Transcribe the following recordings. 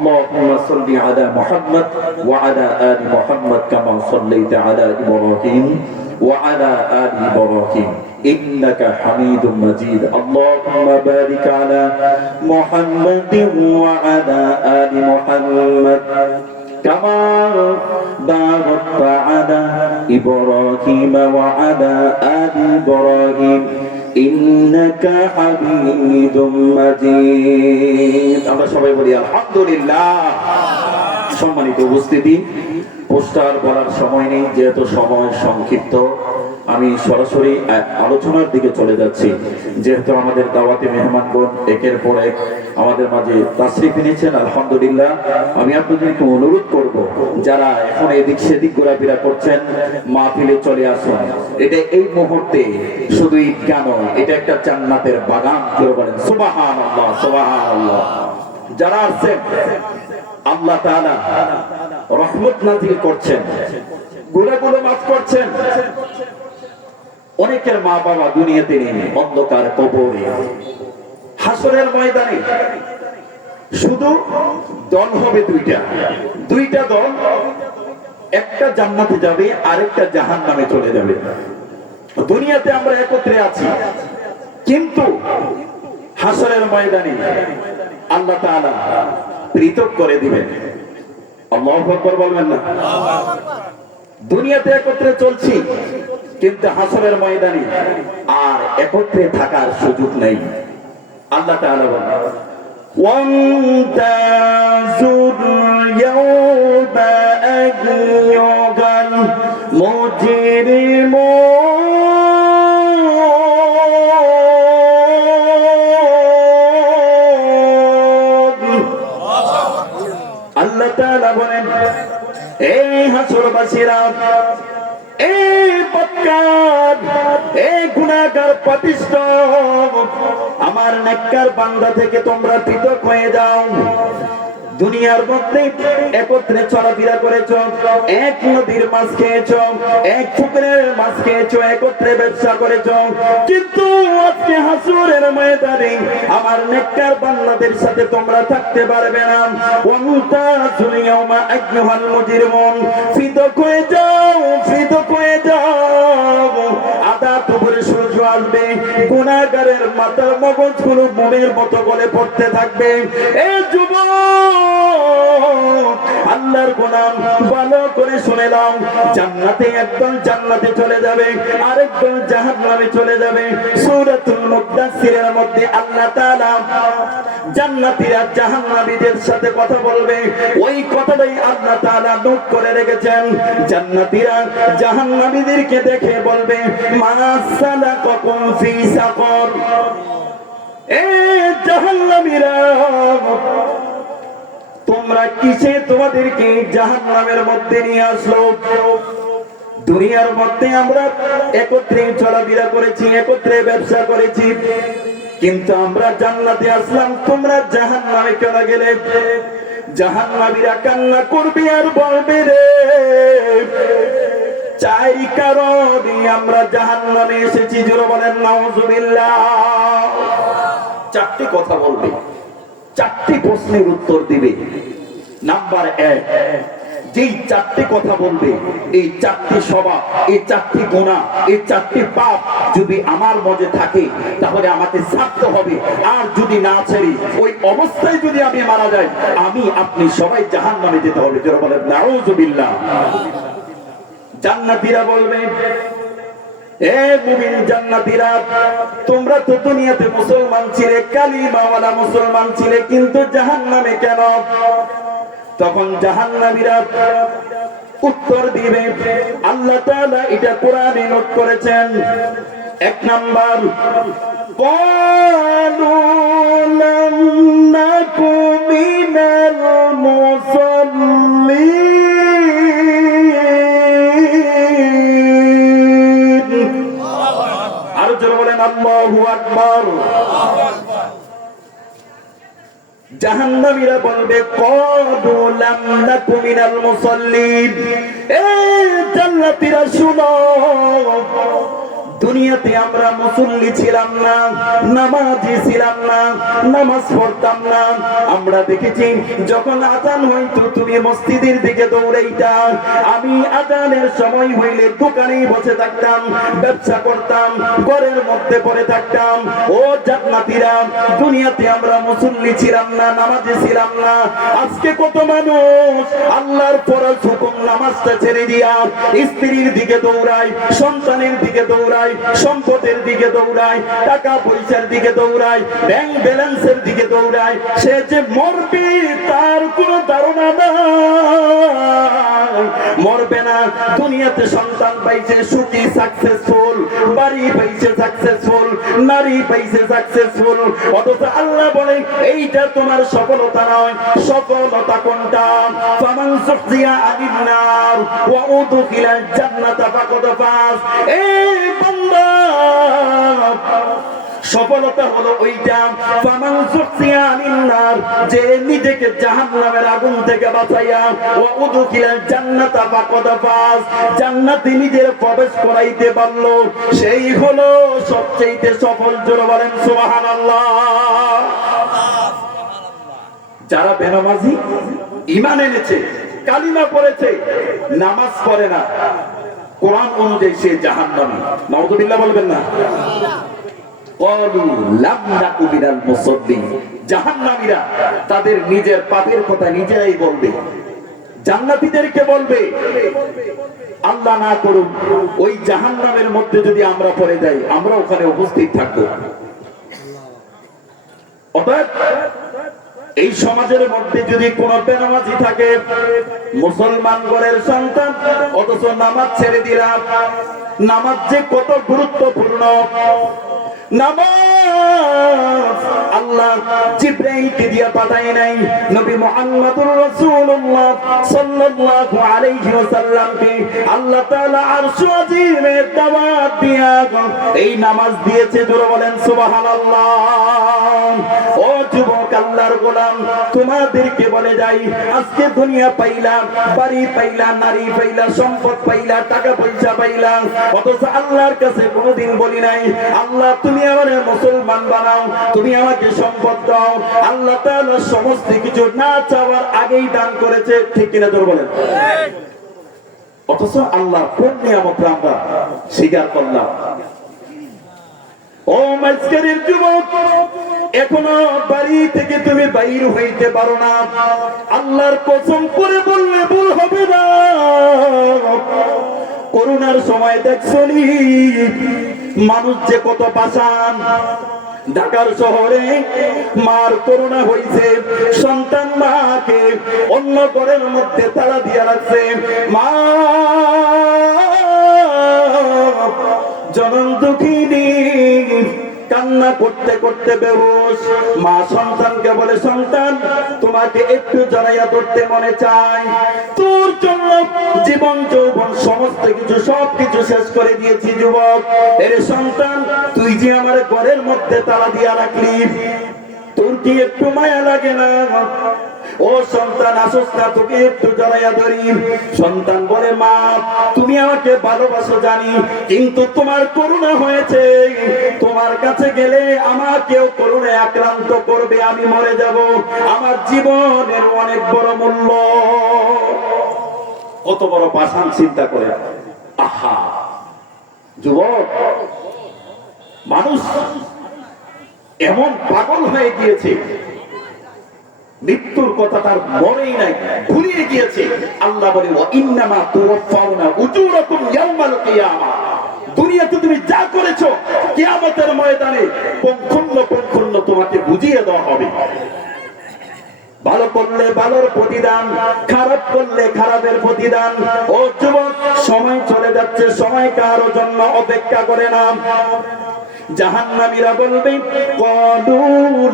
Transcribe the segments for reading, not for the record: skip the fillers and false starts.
اللهم صل على محمد وعلى آل محمد كما صليت على إبراهيم وعلى آل إبراهيم إنك حميد مجيد اللهم بارك على محمد وعلى آل محمد كما باركت على إبراهيم وعلى آل إبراهيم إنك حميد مجيد আমরা সবাই বলি আলহামদুলিল্লাহ। সম্মানিত উপস্থিতি, পোস্টার বলার সময় নেই, যেহেতু সময় সংক্ষিপ্ত, আমি সরাসরি আলোচনার দিকে চলে যাচ্ছি। যেহেতু আমাদের দাওয়াতে মেহমানগণ একের পর এক আমাদের মাঝে তাশরিফ এনেছেন, আলহামদুলিল্লাহ। আমি আপনাদেরকে অনুরোধ করব, যারা এখন এদিক সেদিক ঘোরাফেরা করছেন, মাহফিলে চলে আসুন। এটা এই মুহূর্তে শুধু ঈদগাহ নয়, এটা একটা জান্নাতের বাগান। কেউ বলেন সুবহানাল্লাহ, সুবহানাল্লাহ। যারা আছেন, আল্লাহ তাআলা রহমত নাযিল করছেন, গুনাহগুলো মাফ করছেন। অনেকের মা বাবা দুনিয়াতে নেই, অন্ধকার কবরে। হাসরের ময়দানে শুধু দল হবে দুইটা দল, একটা জান্নাতে যাবে, আরেকটা জাহান্নামে চলে যাবে। দুনিয়াতে আমরা একত্রে আছি, কিন্তু হাসরের ময়দানে আল্লাহ তাআলা পৃথক করে দিবেন। আল্লাহু আকবার বলবেন না? দুনিয়াতে একত্রে চলছি, কিন্তু হাসরের ময়দানে আর একত্রে থাকার সুযোগ নেই। আল্লাহ তাআলা বলেন ওয়ান্তাজুর ইয়াওমা আইয়ুহাল মুজরিমুন। আল্লাহ তাআলা বলেন, এই হাসরবাসীরা, এই বদকার, এই গুনাহগার পাপিষ্ঠ, আমার নেককার বান্দা থেকে তোমরা পৃথক হয়ে যাও। দুনিয়ার মধ্যে একত্রে চলাফেরা করেছ, এক নদীর মাছ খেয়েছ, এক পুকুরের মাছ খেয়েছ, একত্রে ব্যবসা করেছ, কিন্তু আজকে হাসরের ময়দানে আমার নেককার বান্দাদের সাথে তোমরা থাকতে পারবে না। ওয়ান্তাজুল ইয়াওমা আইয়ুহাল মুজরিমুন। পৃথক হয়ে যাও, পৃথক হয়ে যাও। আদা দুপুরে সূর্য আসবে, গুনাহগারের মাথার মগজগুলো মোমের মতো করে পড়তে থাকবে। এই যুবক, আল্লাহর গোলাম, ভালো করে শুনে নাও, জান্নাতে একদল জান্নাতে চলে যাবে, আরেকদল জাহান্নামে চলে যাবে। সূরাতুল মুদাসসিরের মধ্যে আল্লাহ তাআলা জান্নাতীরা জাহান্নামীদের সাথে কথা বলবে, ওই কথাটাই আল্লাহ তাআলা নোট করে রেখেছেন। জান্নাতীরা জাহান্নামীদেরকে দেখে বলবে, মা সালাকাকুম ফি সাকর। এই জাহান্নামীরা, তোমরা কিসে তোমাদেরকে জাহান্নামের মধ্যে নিয়ে আসলো? দুনিয়ার মধ্যে আমরা একত্রে চলাফেরা করেছি, একত্রে ব্যবসা করেছি, কিন্তু আমরা জান্নাতে আসলাম, তোমরা জাহান্নামে চলে গেলে। জাহান্নামীরা কান্না করবে আর বলবে, রে চাই কারণে আমরা জাহান্নামে এসেছি। জোরে বলেন নাউজুবিল্লাহ। চারটি কথা বলবে, চারটি প্রশ্নের উত্তর দিবে। নাম্বার 1, যেই চারটি কথা বলবে, এই চারটি স্বভাব, এই চারটি গুনাহ, এই চারটি পাপ যদি আমার মধ্যে থাকে, তাহলে আমাকে ছাড়তে হবে। আর যদি না ছাড়ি, ওই অবস্থায় যদি আমি মারা যাই, আমি আপনি সবাই জাহান্নামে যেতে হবে। যারা বলেন নাউজুবিল্লাহ। জান্নাতীরা বলবে, এ মুমিন জান্নাতীরা, তোমরা তো দুনিয়াতে মুসলমান ছিলে, কালিমাওয়ালা মুসলমান ছিলে, কিন্তু জাহান্নামে কেন? তখন জাহান্নামীরা উত্তর দিবে, আল্লাহ তাআলা এটা কোরআনে নোট করেছেন। 1 নাম্বার, ক্বালু লাম নাকু মিনাল মুসাল্লিন। আর জোরে বলেন আল্লাহু আকবার। জাহান্নামীরা বলবে, ক্বালু লাম নাকু মিনাল মুসাল্লিন। এই জান্নাতীরা শুনো, দুনিয়াতে আমরা মুসল্লি ছিলাম না, নামাজি ছিলাম না, নামাজ পড়তাম না। আমরা দেখেছি যখন আজান হইতো তুমি মসজিদের দিকে দৌড়াইতা, আমি আজানের সময় হইলে দোকানে বসে থাকতাম, ব্যবসা করতাম, ঘরের মধ্যে পড়ে থাকতাম। ও জান্নাতীরা, দুনিয়াতে আমরা মুসল্লি ছিলাম না, নামাজি ছিলাম না। আজকে কত মানুষ আল্লাহর ফরজ হুকুম নামাজটা ছেড়ে দিয়া স্ত্রীর দিকে দৌড়ায়, সন্তানের দিকে দৌড়ায়, সম্পদের দিকে দৌড়ায়, টাকা পয়সার দিকে দৌড়ায়, ব্যাংক ব্যালেন্সের দিকে দৌড়ায়। সে যে মরবে তার কোনো ধারণা নাই, মরবে না। দুনিয়াতে সন্তান পাইছে সুখী, সাকসেসফুল, বাড়ি পাইছে সাকসেসফুল, নারী পাইছে সাকসেসফুল, অথচ আল্লাহ বলে এইটা তোমার সফলতা নয়। সফলতা কোনটা? ফামান যুহজিয়া আনিন নার ওয়া উদখিলাল জান্নাতা ফাকাদ ফাজ। এই বান্দা, সফলতা হলো ওইটা, ফামান যুহজিয়া আনিন নার, যে নিজেকে জাহান্নামের আগুন থেকে বাঁচাইয়া ওয়া উদখিলাল জান্নাতা ফাকাদ ফাজ, জান্নাতে নিজের প্রবেশ করাইতে পারলো, সেই হলো সবচেয়ে সফল। জোরে বলেন সুবহানাল্লাহ। যারা বেনামাজি, ঈমান এনেছে, কালিমা পড়েছে, নামাজ পড়ে না, কোরআন অনুযায়ী সে জাহান্নামী। নাউযুবিল্লাহ বলবেন না? ক্বালু লাম নাকু মিনাল মুসাল্লিন, জাহান্নামীরা তাদের নিজের পাপের কথা নিজেরাই বলবে, জান্নাতীদেরকে বলবে। আল্লাহ না করুন ওই জাহান্নামের মধ্যে যদি আমরা পড়ে যাই, আমরা ওখানে উপস্থিত থাকবো। অতএব এই সমাজের মধ্যে যদি কোন বেনামাজি থাকে, মুসলমান ঘরের সন্তান, অথচ নামাজ ছেড়ে দিলাম। নামাজ যে কত গুরুত্বপূর্ণ, নামাজ আল্লাহ জিবরাইলকে দিয়া পাঠায় নাই, নবী মুহাম্মদুর রাসূলুল্লাহ সাল্লাল্লাহু আলাইহি ওয়াসাল্লামকে আল্লাহ তাআলা আরশ আজিমের দাওয়াত দিয়া এই নামাজ দিয়েছে। জোরে বলেন সুবহানাল্লাহ। ও যুবক, আল্লাহর গোলাম, তোমাদেরকে বলে যাই, আজকে দুনিয়া পাইলা, বাড়ি পাইলা, নারী পাইলা, সম্পদ পাইলা, টাকা পয়সা পাইলা, অথচ আল্লাহর কাছে কোনোদিন বলি নাই আল্লাহ তুমি আমারে মুসলমান বানাও, তুমি আমাকে সম্পদ দাও। আল্লাহ তাআলা সমস্ত কিছু না চাওয়ার আগেই দান করেছে, ঠিক কিনা জোরে বলেন? অথচ আল্লাহর কোন নিয়ামত আমরা স্বীকার করলাম? ও মাঝখানের যুবক, এখনো বাড়ি থেকে তুমি বাইর হইতে পারো না, আল্লাহর কসম করে বললে ভুল হবে না। করোনার সময় দেখছনি মানুষ যে কত পাষাণ। ঢাকার শহরে মার করোনা হয়েছে, সন্তান মাকে অন্য ঘরের মধ্যে তালা দিয়ে রাখছে, মা জনম দুঃখিনী, কান্না করতে করতে বেহুশ। মা সন্তানকে বলে, সন্তান তোমাকে একটু জড়াইয়া ধরতে মনে চায়, তোর জন্য জীবন যৌবন সমস্ত কিছু সবকিছু শেষ করে দিয়েছি যুবক। এর সন্তান, তুই যে আমার ঘরের মধ্যে তালা দিয়া রাখলি, তোর কি একটু মায়া লাগে না? ও সন্তান, আসস না, তোকে একটু জড়াইয়া ধরি। সন্তান বলে, মা তুমি আমাকে ভালোবাসো জানি, কিন্তু তোমার করুণা হয়েছে, তোমার কাছে গেলে আমাকেও করুণায় আক্রান্ত করবে, আমি মরে যাব, আমার জীবনের অনেক বড় মূল্য। কত বড় পাষাণ চিন্তা করে। আহা যুবক, মানুষ এমন পাগল হয়ে গিয়েছে, মৃত্যুর কথা তার মনেই নাই, ভুলিয়ে গিয়েছে। আল্লাহ বলে, ওয়া ইন্নামা তুওয়াফাউনা উজুরাকুম ইয়াওমাল কিয়ামা, দুনিয়াতে তুমি যা করেছো কিয়ামতের ময়দানে পঙ্খুন্ন তোমাকে বুঝিয়ে দেওয়া হবে। ভালো করলে ভালোর প্রতিদান, খারাপ করলে খারাপের প্রতিদান। ও যুবক, সময় চলে যাচ্ছে, সময় কারো জন্য অপেক্ষা করে না। জাহান্নামীরা বলবে, ক্বালু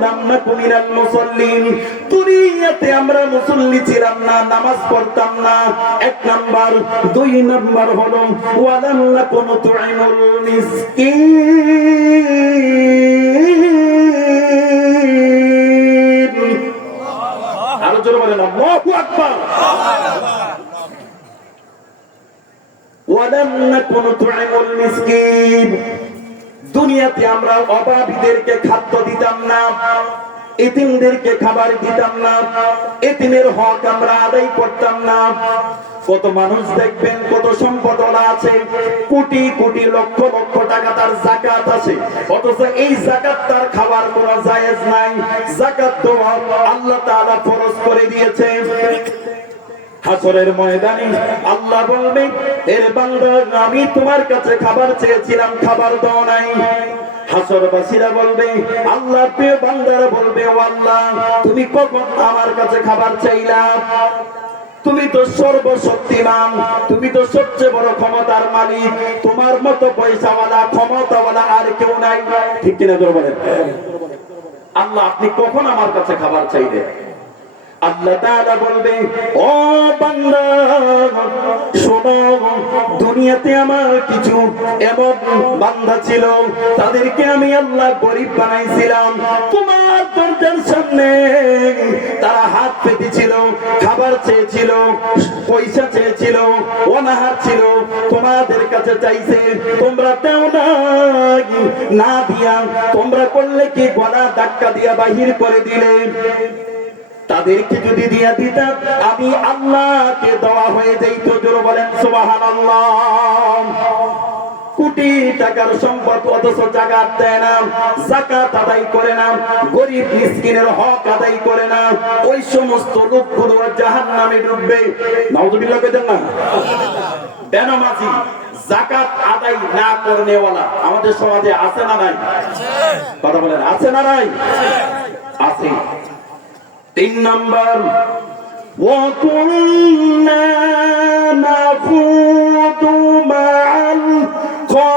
লাম নাকু মিনাল মুসাল্লিন, দুনিয়াতে আমরা মুসল্লি ছিলাম না, নামাজ পড়তাম না, এক নাম্বার। দুই নাম্বার হলো ওয়া লাম নাকু নুতঈমুল মিসকিন। আরো জোরে বলেন আল্লাহু আকবার। ওয়ালাম নাকুন তু'ইমুল মিসকিন। দুনিয়াতে আমরা অভাবীদেরকে খাদ্য দিতাম না, এতিমদেরকে খাবার দিতাম না, এতিমের হক আমরা আদায় করতাম না। কত মানুষ দেখবেন কত সম্পদ আছে, কোটি কোটি লক্ষ লক্ষ টাকা তার যাকাত আছে, অথচ এই যাকাত তার খাবার কোনো জায়েজ নাই। যাকাত তো আল্লাহ তাআলা ফরজ করে দিয়েছে। হাসরের ময়দানে আল্লাহ বলবে, এর বান্দা আমি তোমার কাছে খাবার চেয়েছিলাম, খাবার দাও নাই। হাসরবাসীরা বলবে, আল্লাহর প্রিয় বান্দারা বলবে, ও আল্লাহ তুমি কখন আমার কাছে খাবার চাইলা? তুমি তো সর্বশক্তিমান, তুমি তো সবচেয়ে বড় ক্ষমতার মালিক, তোমার মতো পয়সাওয়ালা ক্ষমতাওয়ালা আর কেউ নাই। ঠিক কিনা জোরে বলেন? আল্লাহ আপনি কখন আমার কাছে খাবার চাইলেন? আল্লাহ তাআলা বলবে, ও বান্দা শোনো, দুনিয়াতে আমার কিছু এমন বান্দা ছিল, তাদেরকে আমি আল্লাহ গরিব বানাইছিলাম। তোমার দরজার সামনে তারা হাত পেতেছিল, খাবার চেয়েছিল, পয়সা চেয়েছিল, অনাহার ছিল, তোমাদের কাছে চাইছে, তোমরা দাও না দিয়া তোমরা করলে কি গলা ধাক্কা দিয়া বাহির করে দিলে। তাদেরকে যদি দিয়া দিতাম আমি আল্লাহকে দেওয়া হয়ে যাইত। জোরে বলেন সুবহানাল্লাহ। কোটি টাকার সম্পদ অথচ যাকাত দেয় না, যাকাত আদায় করে না, গরিব মিসকিনের হক আদায় করে না, ওই সমস্ত লোকগুলো জাহান্নামে ডুববে। নাউযুবিল্লাহ কইতেন না? বেনামাজি, যাকাত আদায় না করনেওয়ালা আমাদের সমাজে আছে না নাই? কথা বলেন, আছে না নাই? আছে। 3 নাম্বার, ওয়াকুন্না নাখুদু মা'আল খাইদিন।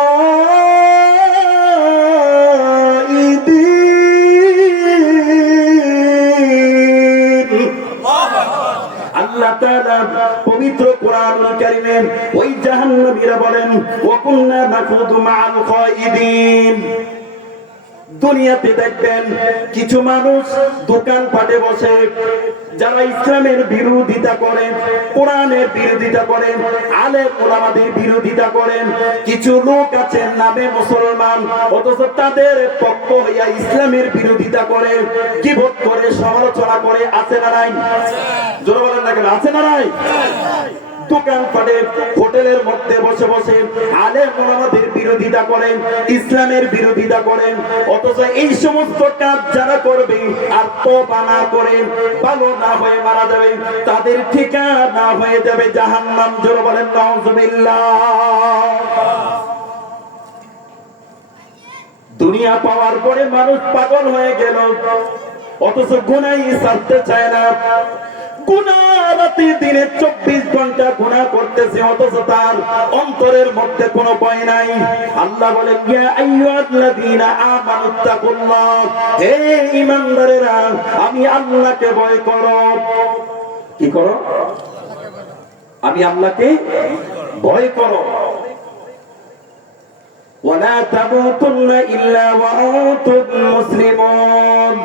আল্লাহ তাআলা পবিত্র কোরআনুল কারীমে ওই জাহান্নামীরা বলেন, ওয়াকুন্না নাখুদু মা'আল খাইদিন। দুনিয়াতে দেখবেন কিছু মানুষ দোকান পাটে বসে, যারা ইসলামের বিরোধিতা করেন, কোরআনের বিরোধিতা করেন, আলেম ওলামাদের বিরোধিতা করেন। কিছু লোক আছেন নামে মুসলমান, অথচ তাদের পক্ষ হইয়া ইসলামের বিরোধিতা করে, গীবত করে, সমালোচনা করে। আছে না নাই? জোরে বলেন না কেন? আছে না নাই? দোকান পাটে হোটেলের মধ্যে বসে বসে আলেম ওলামাদের বিরোধিতা করেন, ইসলামের বিরোধিতা করেন, অথচ এই সমস্ত কাজ যারা করবে আর তওবা না করে ভালো না হয়ে মারা যাবে, তাদের ঠিকানা হয়ে যাবে জাহান্নাম। জোরে বলেন নাউযুবিল্লাহ। দুনিয়া পাওয়ার পরে মানুষ পাগল হয়ে গেল, অথচ গুনাহই ছাড়তে চায় না। গুনাহ রাতে দিনে 24 ঘন্টা গুনাহ করতেছে, অথচ তার অন্তরের মধ্যে কোনো ভয় নাই। আল্লাহ বলেন, ইয়া আইয়ুহাল্লাযীনা আমানুত্তাকুল্লাহ, হে ঈমানদারেরা আমি আল্লাহকে ভয় করো। কি করো? আমি আল্লাহকে ভয় করো। ওয়ালা তামুতুন্না ইল্লা ওয়া আনতুম মুসলিমুন।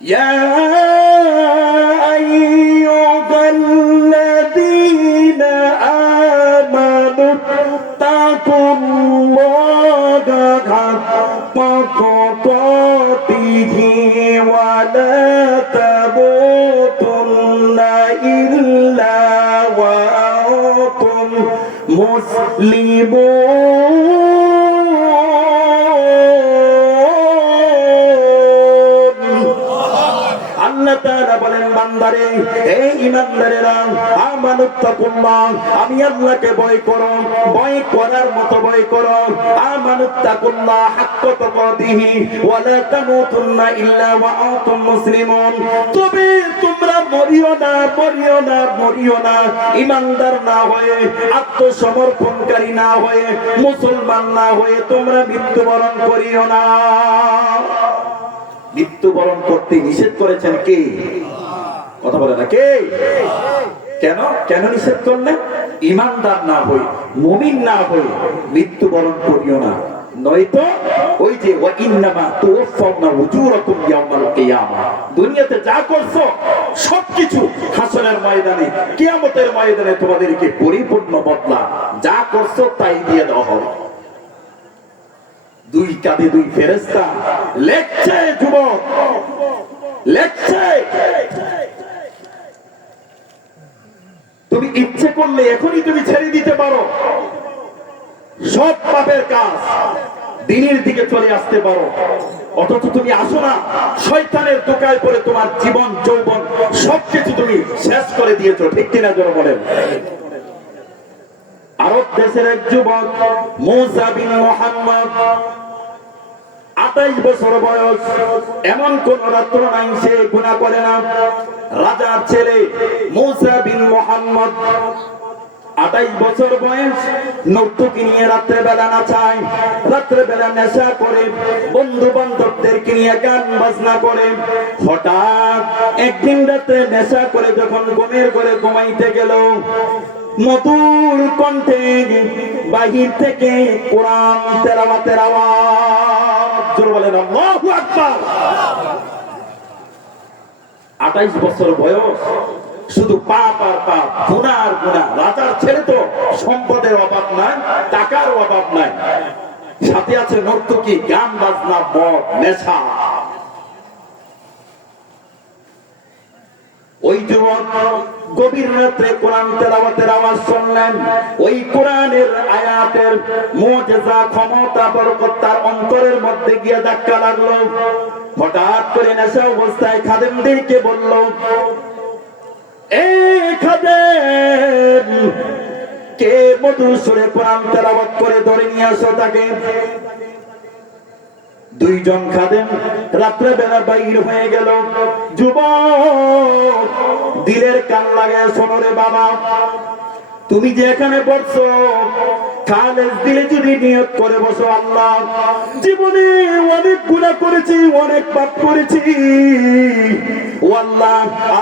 يا أيها الذين آمنوا اتقوا الله حق تقاته ولا تموتن إلا وأنتم مسلمون। আল্লাহ তাআলা বলেন, বান্দারে, হে ঈমানদারেরা আমানুত্তাকুল্লাহ, আমি আল্লাহকে ভয় করো, ভয় করার মতো ভয় করো। আমানুত্তাকুল্লাহ হাক্কা তুকাতিহি ওয়া লা তামুতুন্না ইল্লা ওয়া আনতুম মুসলিমুন। তবে তোমরা মরিও না, মরিও না, মরিও না ঈমানদার না হয়ে, আত্মসমর্পণকারী না হয়ে, মুসলমান না হয়ে তোমরা মৃত্যুবরণ করিও না। মৃত্যুবরণ করতে নিষেধ করেছেন কে? কথা বলে না কে? কেন কেন নিষেধ করলেন? ঈমানদার না হই, মুমিন না হই মৃত্যুবরণ করিও না, নয়তো ওই যে ওয়া ইন্নামা তুওয়াফাউনা উজুরাকুম ইয়াউমাল কিয়ামা, দুনিয়াতে যা করছো সবকিছু হাসরের ময়দানে, কিয়ামতের ময়দানে তোমাদেরকে পরিপূর্ণ বদলা যা করছো তাই দিয়ে দেওয়া হবে। দুই কাঁধে দুই ফেরেশতা লেখছে, যুবক লেখছে। তুমি ইচ্ছে করলে এখনই তুমি ছেড়ে দিতে পারো সব পাপের কাজ, দিনের দিকে চলে আসতে পারো, অথচ তুমি আসো না, শয়তানের দোকায় পড়ে তোমার জীবন যৌবন সবকিছু তুমি শেষ করে দিয়েছো। ঠিক কিনা জোরে বলেন। আরব দেশের এক যুবক মুসা বিন মুহাম্মদ, 28 বছর বয়স, এমন কোন রাত্র নাই সে গুনাহ করে না। রাজার ছেলে মুসা বিন মুহাম্মদ 28 বছর বয়স, নর্তকী নিয়ে রাত্রে বেলা নাচায়, রাত্রে বেলা নেশা করে, বন্ধু বান্ধবদেরকে নিয়ে গান বাজনা করে। হঠাৎ একদিন রাত্রে নেশা করে যখন ঘুমের ঘরে ঘুমাইতে গেল, মধুর কণ্ঠে বাহির থেকে কোরআন তেলাওয়াতের আওয়াজ। জোরে বলেন আল্লাহু আকবার। 28 বছর বয়স, শুধু পাপ আর পাপ, গুনাহ আর গুনাহ। রাজার ছেলে তো সম্পদের অভাব নাই, টাকার অভাব নাই, সাথে আছে নর্তকী, গান বাজনা, মদ, নেশা। ওই যুবক গভীর রাত্রে কোরআন তেলাওয়াতের আওয়াজ শুনলেন। ওই কোরআনের আয়াতের মুজিজা, ক্ষমতা, বরকত তার অন্তরের মধ্যে গিয়ে ধাক্কা লাগলো। হঠাৎ করে নেশা অবস্থায় খাদেমদেরকে বলল, এই খাদেম, কে মধুর সুরে কোরআন তেলাওয়াত করে ধরে নিয়ে আসো তাকে। দুইজন খাদেম রাত্রে বেলা বাইর হয়ে গেল। যুবক দিলের কান লাগে, শোনো রে বাবা, তুমি যে এখানে বসছো, খালেস দিলে যদি নিয়ত করে বসো, আল্লাহ জীবনে অনেক গুনাহ করেছি, অনেক পাপ করেছি, ও আল্লাহ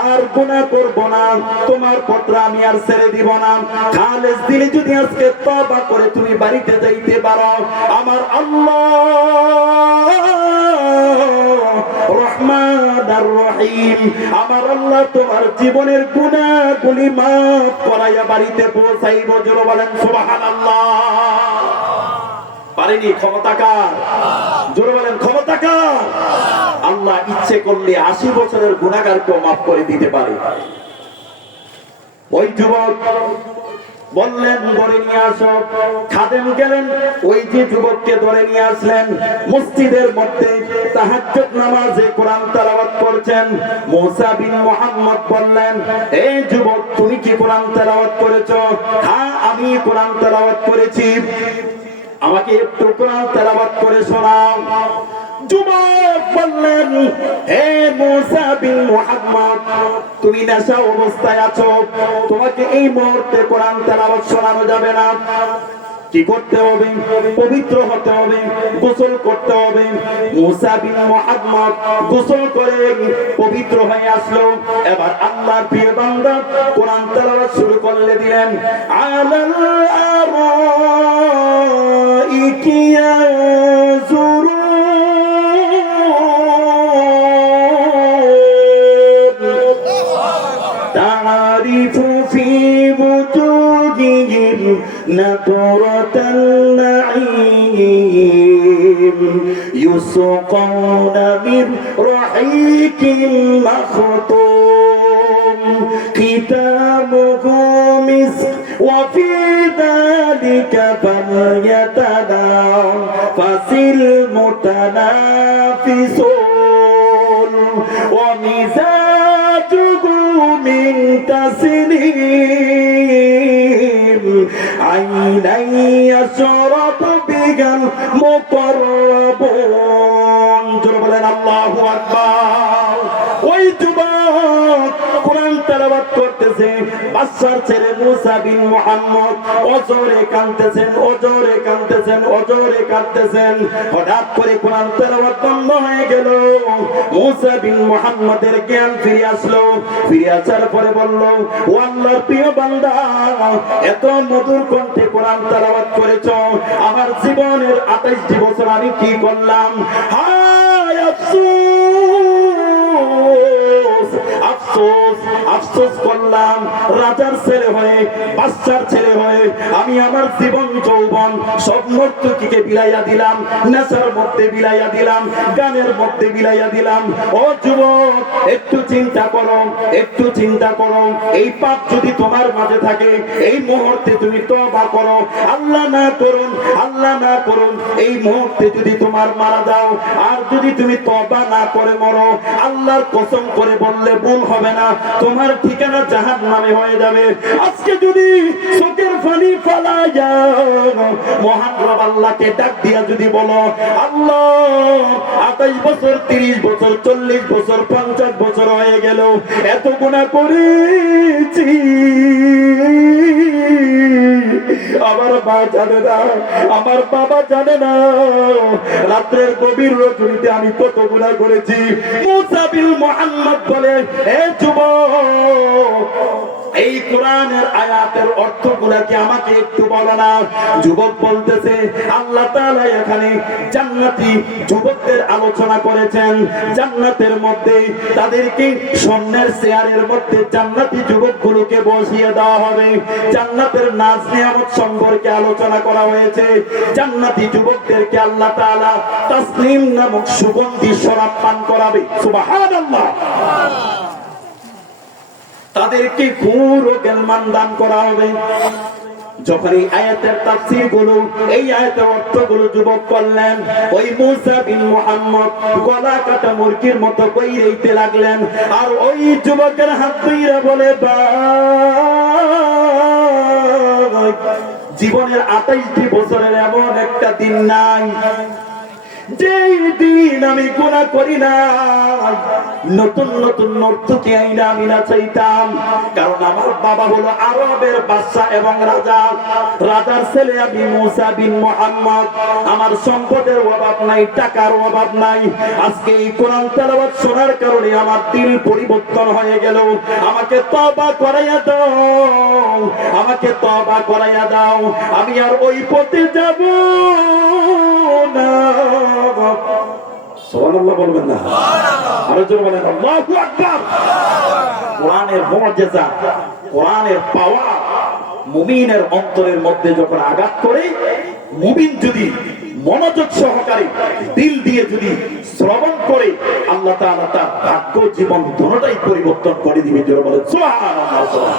আর গুনাহ করব না, তোমার পত্র আমি আর ছেড়ে দিব না। খালেস দিলে যদি আজকে তওবা করে তুমি বাড়িতে যাইতে পারো, আমার আল্লাহ রহমান আর রহিম, আমার আল্লাহ তোমার জীবনের গুনাহগুলি মাফ করাইয়া বাড়িতে পৌঁছাইব। জোরে বলেন সুবহানাল্লাহ। পারেনি? ক্ষমতা কার? জোরে বলেন ক্ষমতা কার? আল্লাহ ইচ্ছে করলে 80 বছরের গুনাহগারকেও মাফ করে দিতে পারে। ওই যুবক বললেন ধরে নিয়ে আসো। খাদেম গেলেন, ওই যে যুবককে ধরে নিয়ে আসলেন। মসজিদের মধ্যে তাহাজ্জুদ নামাজে কোরআন তেলাওয়াত করছেন। মুসা বিন মুহাম্মদ বললেন, এই যুবক, তুমি কি কোরআন তেলাওয়াত করেছো? হ্যাঁ, আমি কোরআন তেলাওয়াত করেছি, আমাকে একটু কোরআন তেলাওয়াত করে শোনাও। যুবক বললেন, হে মুসা বিন মুহাম্মদ, তুমি নেশা অবস্থায় আছো, তোমাকে এই মুহূর্তে কোরআন তেলাওয়াত শোনানো যাবে না। কি করতে হবে? পবিত্র হতে হবে, গোসল করতে হবে। মুসা বিন মুহাম্মদ গোসল করে পবিত্র হয়ে আসলো। এবার আল্লাহর প্রিয় বান্দা কোরআন তেলাওয়াত শুরু করলে দিলেন, আলাল আরাইকি ইয়ানজুরুন তারিফু ফি বুজুহিহিম নাদরাতান নাঈম ইউসকাউনা মিন রাহিকিম মাখতুম কিতাবুহু মিসক ওয়া ফি যালিকা ফালইয়াতানাফাসিল মুতানাফিসুন ওয়া মিজাজুহু মিন তাসনিম আইনান ইয়াশরাবু বিহাল মুকাররাবুন। জোরে বলেন আল্লাহু আকবার। ওই যুবক কোরআন তেলাওয়াত করতেছে, বাদশার ছেলে মুসা বিন মুহাম্মদ অজরে কাঁদতেছেন, অজরে কাঁদতেছেন, অজরে কাঁদতেছেন। হঠাৎ করে কোরআন তেলাওয়াত বন্ধ হয়ে গেল। মুসা বিন মুহাম্মদের জ্ঞান ফিরে আসলো। ফিরে আসার পরে বলল, ও আল্লাহর প্রিয় বান্দা, এত মধুর কণ্ঠে কোরআন তেলাওয়াত করেছো, আমার জীবনের 28টি বছর আমি কি করলাম? হায় আফসোস, আফসোস আফসোস আফসোস করলাম, রাজার ছেলে হয়ে, বাদশার ছেলে হয়ে আমি আমার জীবন যৌবন সব নর্তকীকে বিলাইয়া দিলাম, নেশার মধ্যে বিলাইয়া দিলাম, গানের মধ্যে বিলাইয়া দিলাম। ও যুবক, একটু চিন্তা করো, একটু চিন্তা করো। এই পাপ যদি তোমার মাঝে থাকে, এই মুহূর্তে তুমি তওবা করো। আল্লাহ না করুন, আল্লাহ না করুন, এই মুহূর্তে যদি তোমার মারা যাও, আর যদি তুমি তওবা না করে মরো, আল্লাহর কসম করে বললে ভুল হবে না, তোমার ঠিকানা জাহান্নামে হয়ে যাবে। আজকে যদি চোখের পানি ফালাইয়া মহান রব আল্লাহকে ডাক দিয়া যদি বলো, আল্লাহ 28 বছর, 30 বছর, 40 বছর, 50 বছর হয়ে গেল, এত গুনাহ করেছি, আমার মা জানে না, আমার বাবা জানে না, রাত্রের গভীর রজনীতে আমি কত গুনাহ করেছি। মুসা বিন মুহাম্মদ বলে, হে যুবক, এই কোরআনের আয়াতের অর্থগুলা কি আমাকে একটু বলো না? যুবক বলতেছে, আল্লাহ তাআলা এখানে জান্নাতি যুবকদের আলোচনা করেছেন। জান্নাতের মধ্যে তাদেরকে স্বর্ণের চেয়ারের মধ্যে জান্নাতি যুবকগুলোকে বসিয়ে দেওয়া হবে। জান্নাতের নাজ নিয়ামত সম্পর্কে আলোচনা করা হয়েছে। জান্নাতি যুবকদেরকে আল্লাহ তাআলা তাসনিম নামক সুগন্ধি শরাব পান করাবে। সুবহানাল্লাহ। তাদেরকে হুর ও জ্ঞান দান করা হবে। যখন এই আয়াতের তাফসীর গুলো, এই আয়াতের অর্থগুলো যুবক করলেন, ওই মুসা বিন মুহাম্মদ গলা কাটা মুরগির মতো কইরেইতে লাগলেন। আর ওই যুবকের হাত ধরে বলে, জীবনের 28টি বছরের এমন একটা দিন নাই যেই দিন আমি গুনাহ করি না। নতুন নতুন নর্তকী আইনা আমি নাচাইতাম, কারণ আমার বাবা হলো আরবের বাদশা এবং রাজা, রাজার ছেলে আমি মুসা বিন মুহাম্মদ। আমার সম্পদের অভাব নাই, টাকার অভাব নাই। আজকে এই কোরআন তেলাওয়াত শোনার কারণে আমার দিল পরিবর্তন হয়ে গেল। আমাকে তওবা করাইয়া দাও, আমাকে তওবা করাইয়া দাও, আমি আর ওই পথে যাব না। সুবহানাল্লাহ বলবেন না? আরো জোরে বলেন, আল্লাহু আকবার। কোরআনের মুজিজা, কোরআনের পাওয়ার মুমিনের অন্তরের মধ্যে যখন আঘাত করে, মুমিন যদি মনোযোগ সহকারে দিল দিয়ে যদি শ্রবণ করে, আল্লাহ তাআলা তার ভাগ্য জীবন দুটোটাই পরিবর্তন করে দিবে। জোরে বলেন সুবহানাল্লাহ।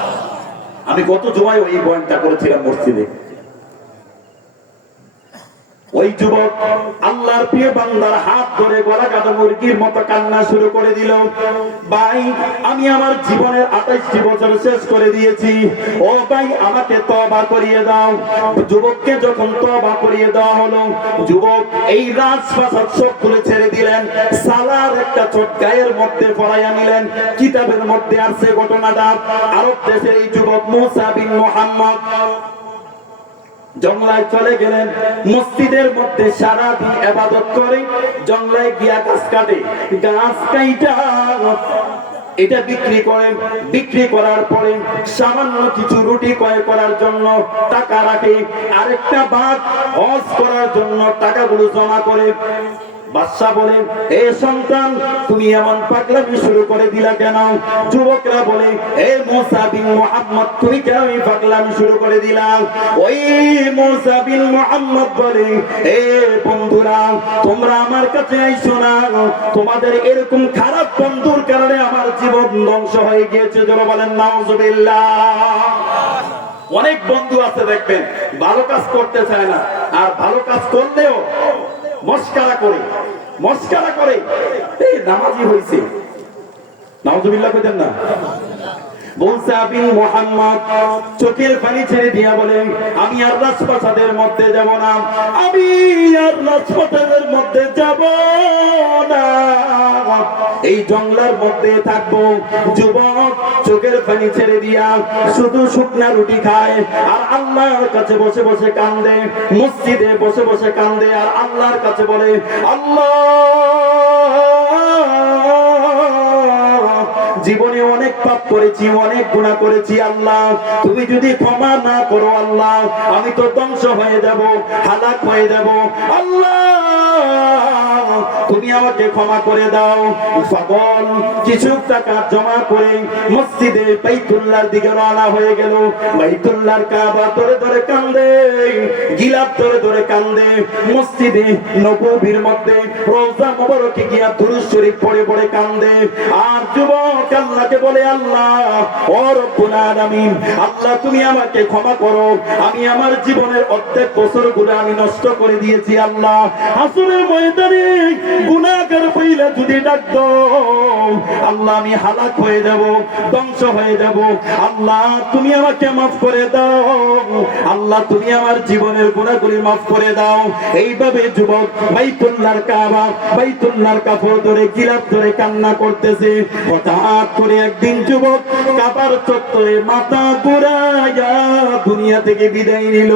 আমি গত জুমায় এই বয়ানটা করেছিলাম মসজিদে। ওই যুবক আল্লাহর প্রিয় বান্দার হাত ধরে গলা কাটা মুরগির মতো কান্না শুরু করে দিল, ভাই আমি আমার জীবনের 28টি বছর শেষ করে দিয়েছি, ও ভাই আমাকে তওবা করিয়ে দাও। যুবককে যখন তওবা করিয়ে দেওয়া হলো, যুবক এই রাজপ্রাসাদ সব খুলে ছেড়ে দিলেন, সালার একটা ছোট গায়ের মধ্যে পরাইয়া নিলেন। কিতাবের মধ্যে আছে ঘটনাটা, আরব দেশের এই যুবক মুসা বিন মুহাম্মদ জঙ্গলায় চলে গেলেন। মসজিদের মধ্যে সারাদিন ইবাদত করে, জঙ্গলায় গিয়া গাছ কাটে, গাছ কাইটা এটা বিক্রি করে, বিক্রি করার পরে সামান্য কিছু রুটি ক্রয় করার জন্য টাকা রাখে, আরেকটা ভাগ হজ করার জন্য টাকাগুলো জমা করে। বাদশা বলে, এ সন্তান তুমি এমন পাগলামি শুরু করে দিলা কেন? যুবকরা বলে, এ মুসা বিন মুহাম্মদ তুমি কেন এই পাগলামি শুরু করে দিলা? ওই মুসা বিন মুহাম্মদ বলে, এ বন্ধুরা তোমরা আমার কাছে আইছো না, তোমাদের এরকম খারাপ বন্ধুর কারণে আমার জীবন ধ্বংস হয়ে গিয়েছে। যারা বলেন নাউজুবিল্লাহ। অনেক বন্ধু আছে দেখবেন ভালো কাজ করতে চায় না, আর ভালো কাজ করলেও মস্কারা করে, মস্কারা করে, এই নামাজি হইছে, নাউজুবিল্লাহ কইতেন না। মুসা বিন মুহাম্মদ চোখের পানি ছেড়ে দিয়া বলে, আমি আর রাজপ্রাসাদের মধ্যে যাব না, আমি আর রাজপ্রাসাদের মধ্যে যাব না, এই জঙ্গলের মধ্যে থাকবো। যুবক চোখের পানি ছেড়ে দিয়া শুধু শুকনা রুটি খায়, আর আল্লাহর কাছে বসে বসে কান্দে, মসজিদে বসে বসে কান্দে, আর আল্লাহর কাছে বলে, আল্লাহ জীবনে অনেক পাপ করেছি, অনেক গুনাহ করেছি আল্লাহ, তুমি যদি ক্ষমা না করো আল্লাহ, আমি তো ধ্বংস হয়ে যাব, হালাক হয়ে যাব আল্লাহ, তুমি আমাকে ক্ষমা করে দাও। পাগল কিছু টাকা জমা করে মসজিদে বাইতুল্লাহর দিকে রওনা হয়ে গেল। বাইতুল্লাহর কাবা ধরে ধরে কান্দে, গিলাফ ধরে ধরে কান্দে। মসজিদে নববীর মধ্যে রওজা মোবারকে গিয়া দুরূদ শরীফ পড়ে পড়ে কান্দে। আর যুবক আল্লাহকে বলে, আল্লাহ ও রব্বুল আলামিন, আল্লাহ তুমি আমাকে ক্ষমা করো, আমি আমার জীবনের অর্ধেক বছরগুলো আমি নষ্ট করে দিয়েছি আল্লাহ। হাসরের ময়দানে গুনাহগার হইলে যদি ডাক দাও আল্লাহ, আমি হালাক হয়ে যাব, ধ্বংস হয়ে যাব, আল্লাহ তুমি আমাকে মাফ করে দাও, আল্লাহ তুমি আমার জীবনের গুনাহগুলি মাফ করে দাও। এইভাবে যুবক বাইতুল্লাহর কাবা, বাইতুল্লাহর কাপড় ধরে গিলাফ ধরে কান্না করতেছে। হঠাৎ করে একদিন যুবক কাবার চত্বরে মাথা ঘুরাইয়া দুনিয়া থেকে বিদায় নিল।